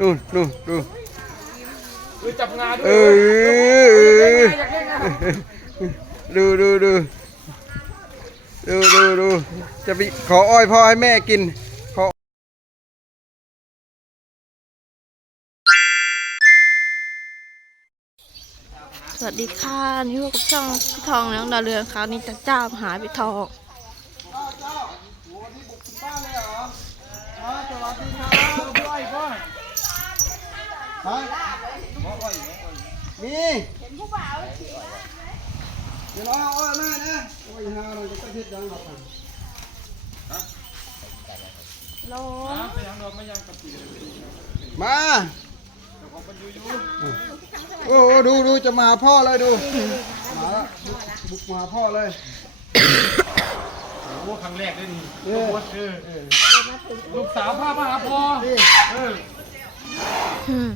นู่นนู่นดูเออจับงาด้วเอยออยากเล่นนะดูดูดูดูดูดูจะไปขออ้อยพ่อให้แม่กินขอสวัสดีค่ะนี่พวกบช่องพี่ทองน้องดาวเรืองคราวนี้จะจ้ามาหาพี่ทองสวัสดีครับพ่อพ่อ ฮะมีเห็นผู้บ่าวเดี๋ยวรอเอาอ้อยมานะโอ้ยฮาเราจะไปเฮ็ดยังหรอกโลมาโอ้โหดูดูจะมาหาพ่อเลยดูมาละบุกบุกมาหาพ่อเลยโอ้ครั้งแรกเลยนี่เออเออเออลูกสาวพามาหาพ่อเออ อืม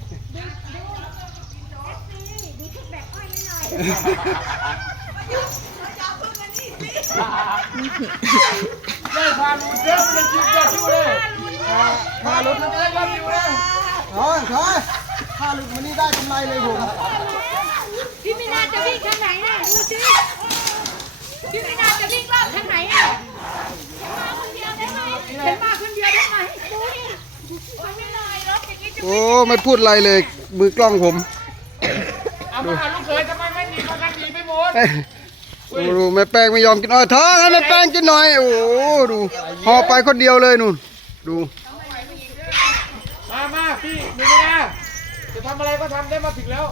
ได้พาลูกเจ้ามันจะคิดจะคิวเลยพาลูกมันจะได้รับอยู่เลยถอยถอยถ้าลุกมานี่ได้กำไรเลยผมพี่มินาจะวิ่งทางไหนน่ะดูสิพี่มินาจะวิ่งรอบทางไหนอะฉันมาคนเดียวได้ไหมฉันมาคนเดียวได้ไหมดูดิมันไม่ลอยรถอย่างนี้จะโอ้ไม่พูดอะไรเลย มือกล้องผม เอามาหาลูกเขย มดดูดูแม่แป้งไม่ยอมกินอ้อยท้องให้แม่แป้งกินหน่อย โอ้โหดูห่อไปคนเดียวเลยนู่น ดู มามาพี่หนูไม่ได้จะทำอะไรก็ทำได้มาถึงแล้ว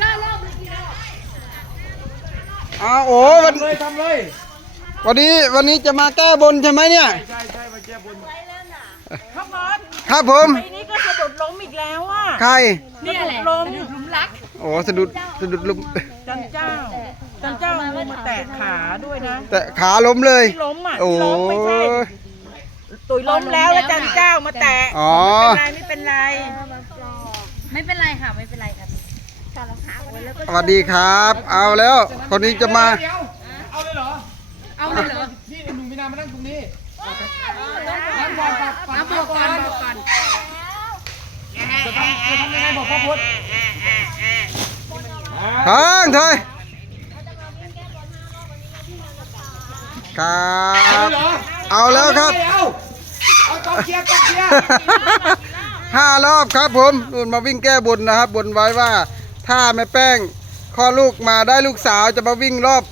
ก็รอบเมื่อกี้รอบอ้าวโอ้วัน ทำเลยทำเลย วันนี้วันนี้จะมาแก้บนใช่ไหมเนี่ย ใช่ใช่มาแก้บนครับผมทีนี้ก็สะดุดล้มอีกแล้วอะใครเนี่ยแหละล้มหลุมรักโอ้สะดุดสะดุดลุมจันเจ้าจันเจ้างูมาแตะขาด้วยนะแต่ขาล้มเลยที่ล้มอะโอ้ที่ล้มไม่ใช่ตุ๋ยล้มแล้วแล้วจันเจ้ามาแตะอ๋อไม่เป็นไรไม่เป็นไรไม่เป็นไรค่ะไม่เป็นไรค่ะถอดรองเท้าไว้แล้วก็สวัสดีครับ เอาแล้ว คนนี้จะมาเดี๋ยวเอาเลยเหรอ เอาเลยเหรอพี่หนุ่มมีนามานั่งตรงนี้นั่งก่อนปักปัเอากบอกก่อนบอกก่อนจะทำจะทำยังไงบอกพ่อพุทธทางเถอยครับเหรอเอาแล้วครับ เอาเอากองเชียร์กองเชียร์ห้ารอบครับผมนู่นมาวิ่งแก้บนนะครับ บนไว้ว่า ถ้าแม่แป้งคลอดลูกมาได้ลูกสาวจะมาวิ่งรอบ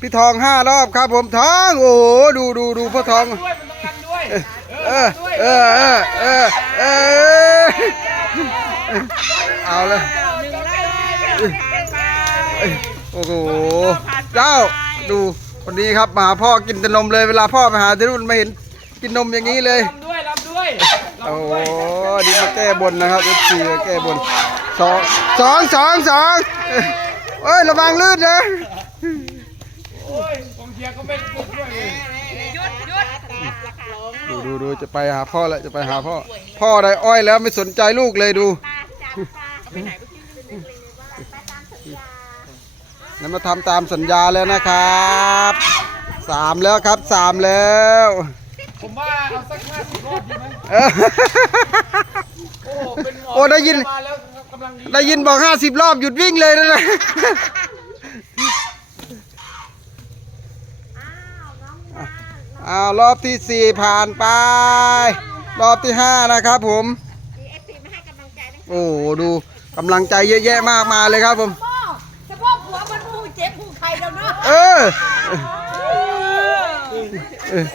พี่ทองห้ารอบครับผมทอง โอ้โหดูดูดูพ่อทอง ด้วยมันต้องกันด้วยเออเออเออเออเออเอาเลยโอ้โหเจ้าดูคนนี้ครับมาหาพ่อกินแต่นมเลยเวลาพ่อไปหาที่นู่นไม่เห็นกินนมอย่างนี้เลยลำด้วยลำด้วยโอ้โหดีมาแก้บนนะครับเอฟซีมาแก้บนสองสองสองสองเอ้ยระวังลื่นนะ โอ้ยกองเชียร์ก็ไม่พู ดูดูดูจะไปหาพ่อแล้วจะไปหาพ่อ พ่อได้อ้อยแล้วไม่สนใจลูกเลยดูนั้นมาทำตามสัญญาแล้วนะครับสามแล้วครับสามแล้ว ผมว่าเอาสักห้าสิบรอบดีไหมโอ้เป็นหมอโอ้ได้ยินได้ยินบอกห้าสิบรอบหยุดวิ่งเลยนะ นะอ้าวรอบที่สี่ผ่านไป รอบที่ห้านะครับผมโอ้โหดูกำลังใจเยอะแยะมากมายเลยครับผมพ่อเฉพาะผัวมันผู้เจ็บผู้ใครแล้วเนาะเออเออ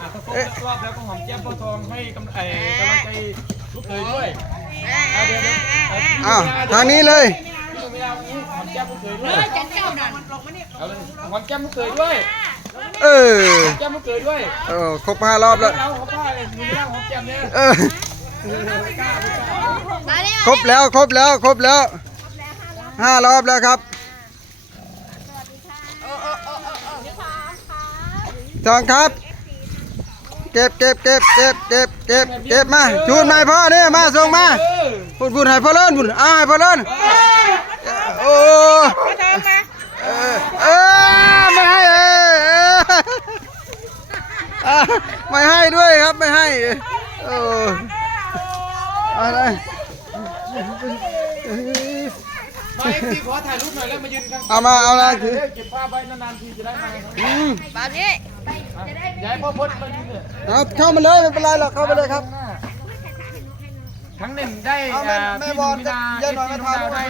อะถ้าครบรอบแล้วก็หอมแก้มพ่อทองให้กำเอ่อกำลังใจลูกเคยด้วยเอาเดี๋ยวเดี๋ยวเดี๋ยวอ้าวทางนี้เลย พี่หนุ่มไม่เอาอย่างนี้หอมแก้มลูกเคยด้วย จันเจ้านั่นเอาเลยหอมแก้มลูกเคยด้วยเออหอมแก้มลูกเคยด้วยเออครบห้ารอบแล้วเอาเขาผ้าเลยหนูไม่ได้หอมแก้มเนี่ยเออมาเลยครบแล้วครบแล้วครบแล้วห้ารอบแล้วครับทองครับ เก็บเก็บเก็บเก็บเก็บเก็บเก็บมาชูนมาให้พ่อเนี่ยมาส่งมาเออพูดพูดให้พ่อเลินพูดอ้าวให้พ่อเลิน โอ้เออเออไม่ให้เออเอออะไม่ให้ด้วยครับไม่ให้เอออะไรมาเอฟซีขอถ่ายรูปหน่อยแล้วมายืนกันเอามาเอาละถือเก็บภาพไว้นานๆทีจะได้มาครับอืมแบบนี้ย้ายพ่อพจน์มายืนเนี่ยเอาเข้ามาเลยไม่เป็นไรหรอกเข้ามาเลยครับครั้งหนึ่งได้เอาแม่อ่าแม่พี่บอลมินาเย็เอนฟหน่อยซีมามิถ่ายรูปนาได้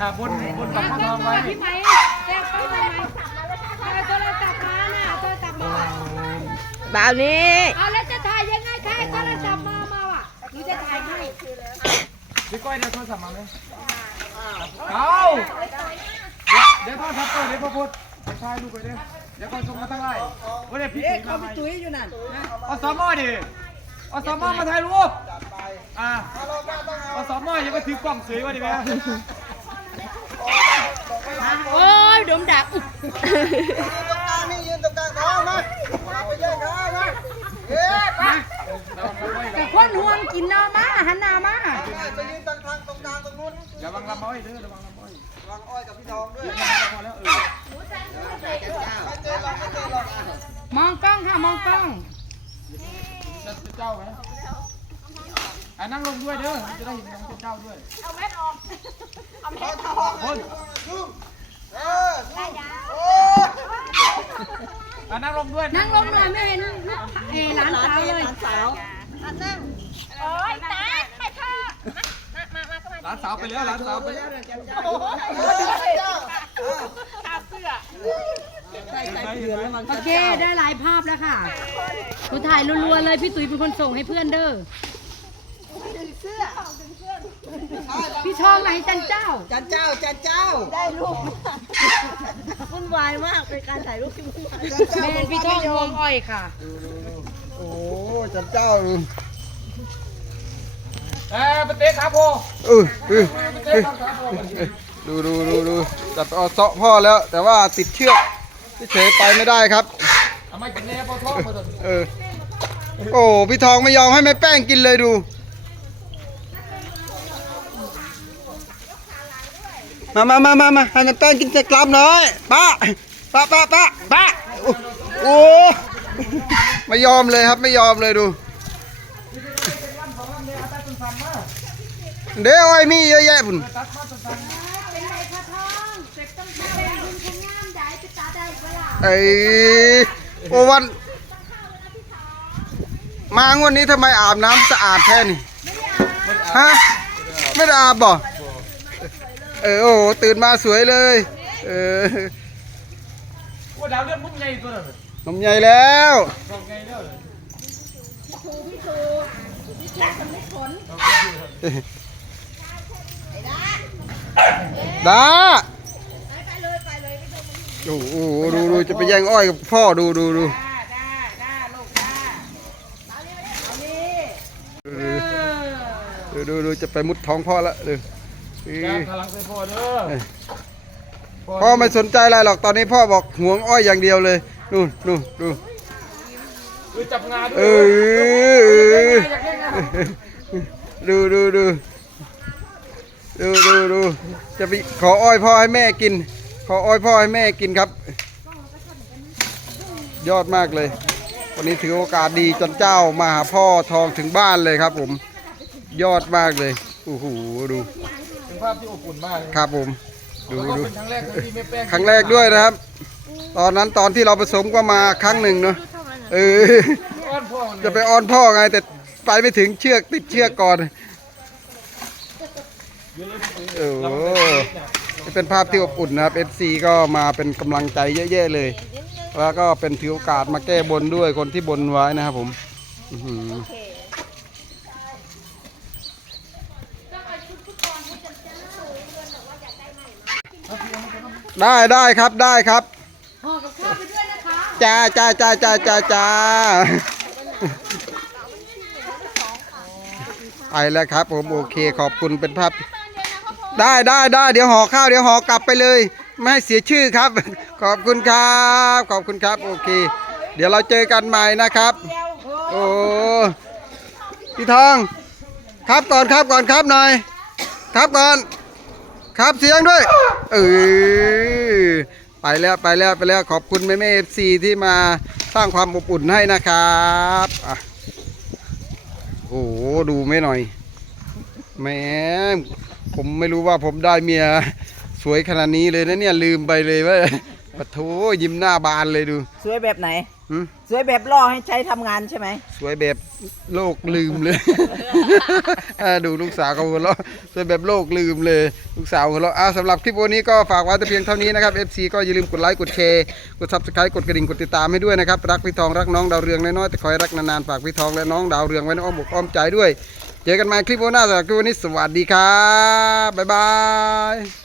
อ่าบนบนกับพ่อทองไว้พี่ไหมแจ้งเขาทำไมเอาโทรศัพท์มาน่ะเอาโทรศัพท์มาแบบนี้เอาแล้วจะถ่ายยังไงถ่ายโทรศัพท์มามาว่ะหนูจะถ่ายให้พี่ก้อยเดี๋ยวโทรศัพท์มาไหมเอาเดี๋ยวโทรศัพท์ก่อนเดี๋ยวพ่อพจน์ถ่ายรูปไปเด้อเดี๋ยวก่อนส่งมาทางไลน์ว่าเดี๋ยพี่เอ๊ะตุ๋ยเขามาไปไหมตุ้ยอยู่นั่นอสมอดิอสมอมาถ่ายรูปอ่าอสมออย่าไปถือกล้องเสยวะดิแม่ โอ้ยดมดักตรงกลางนี่ยืนตรงกลางท้องมาไปแย่งเขามาเอ๊ะมาแต่คนห่วงกินเอามาหันหน้ามาไปยืนตรงทางตรงกลางตรงนู้นระวังลำอ้อยเด้อระวังลำอ้อยระวางอ้อยกับพี่ทองด้วยพอแล้วเออไม่เจอหรอกไม่เจอหรอกมองกล้องค่ะมองกล้องจะเจ้าไหมอ่านั่งลงด้วยเด้อจะได้เห็นน้องเจ้าด้วย เอาแม่ออก เอาแม่ออกคน ออโอ้อ่านั่งลงด้วยนั่งลงหน่อยไม่เห็นเอหลานสาวเลยสาวหลานสาวไปแล้วหลานสาวไปแล้วใส่ใส่เดือนแล้วมันโอเคได้หลายภาพแล้วค่ะหนูถ่ายรัวๆเลยพี่ตุ๋ยเป็นคนส่งให้เพื่อนเด้อ พี่ทองไหนจันเจ้า จันเจ้าจันเจ้าได้ลูกวุ่นวายมากเป็นการถ่ายรูปที่วุ่นวายแม่นพี่ทองห่วงอ้อยค่ะ โอ้จันเจ้าเอ้ยปเต้ครับโพเออเออปเต้ครับครับโพดูดูดูดูจับเอาเซาะพ่อแล้ว แต่ว่าติดเชือกเฉยๆไปไม่ได้ครับเอามากินแน่พ่อท้องมาเถอะเออโอ้พี่ทองไม่ยอมให้แม่แป้งกินเลยดู มามามามามาให้แม่แป้งกินเสร็จกลับหน่อยป้าป้าป้าป้าป้าโอ้ไม่ยอมเลยครับไม่ยอมเลยดู เดี๋ยวไอ้มีเยอะแยะพุ่นเป็นไรพระทองเสร็จต้องแป้งคุณไอโอวัน มางวันนี้ทำไมอาบน้ำสะอาดแท้นี่ฮะไม่ได้อาบบ่ ออโอ้โหตื่นมาสวยเลย เออว่าดาวเรื่องมุ้งใหญ่ตัวนั้นนมใหญ่แล้วดอกใหญ่แล้วเลยดาโอ้โหดูดูจะไปแย่งอ้อยกับพ่อดูดูดูดูดูดูจะไปมุดท้องพ่อละดูเอ จ้าอพลังใส่พ่อเด้อพ่อไม่สนใจอะไรหรอกตอนนี้พ่อบอกห่วงอ้อยอย่างเดียวเลยนู่นนู่นดูคือจับงาด้วเอยออยากเล่นนะดูดูดูดูดูดูจะไปขออ้อยพ่อให้แม่กิน ขออ้อยพ่อให้แม่กินครับ ยอดมากเลย วันนี้ถือโอกาสดีจนเจ้ามาหาพ่อทองถึงบ้านเลยครับผม ยอดมากเลยโอ้โหดู เป็นภาพที่อบอุ่นมากเลยครับผมดูแล้วก็ดูเป็นครั้งแรกที่แม่แป้งครั้งแรกด้วยนะครับ ตอนนั้นตอนที่เราผสมก็มาครั้งหนึ่งเนาะเอออ้อนพ่อมันจะไปอ้อนพ่อไง แต่ไปไม่ถึงเชือกติดเชือกก่อนโอ้โหเป็นภาพที่อบอุ่นนะครับ FC ก็มาเป็นกำลังใจเยอะๆเลย แล้วก็เป็นถือโอกาสมาแก้บนด้วยคนที่บนไว้นะครับผม อื้อหือ ได้ได้ครับได้ครับห่อกับข้าวไปด้วยนะคะจ้าจ้าจ้าจ้าจ้าจ้าไปแล้วครับ ผมโอเคขอบคุณเป็นภาพ ได้ได้ได้เดี๋ยวห่อข้าวเดี๋ยวห่อกลับไปเลย ไม่ให้เสียชื่อครับ ขอบคุณครับ ขอบคุณครับโอเค เดี๋ยวเราเจอกันใหม่นะครับ โอ้พี่ทอง ครับก่อนครับก่อนครับหน่อย ครับก่อน ครับเสียงด้วย เออไปแล้วไปแล้วไปแล้วขอบคุณแม่แม่เอฟซีที่มาสร้างความอบอุ่นให้นะครับอะโอ้โหดูไม่หน่อยแหมผมไม่รู้ว่าผมได้เมียสวยขนาดนี้เลยนะเนี่ยลืมไปเลยว่าปะโถยิ้มหน้าบานเลยดู สวยแบบไหน หึสวยแบบล่อให้ใช้ทำงานใช่ไหมสวยแบบโลกลืมเลย อ่าดูลูกสาวเขาหัวเราะสวยแบบโลกลืมเลย ลูกสาวหัวเราะอ่าสำหรับคลิปวันนี้ก็ฝากไว้แต่เพียงเท่านี้นะครับ FC ก็อย่าลืมกดไลค์กดแชร์กด Subscribe กดกระดิ่งกดติดตามให้ด้วยนะครับ รักพี่ทองรักน้องดาวเรืองน้อยๆแต่คอยรักนานๆฝากพี่ทองและน้องดาวเรืองไว้ในอ้อมอกอ้อมใจด้วย เจอกันใหม่คลิปวันหน้าสำหรับคลิปวันนี้สวัสดีครับบ๊ายบาย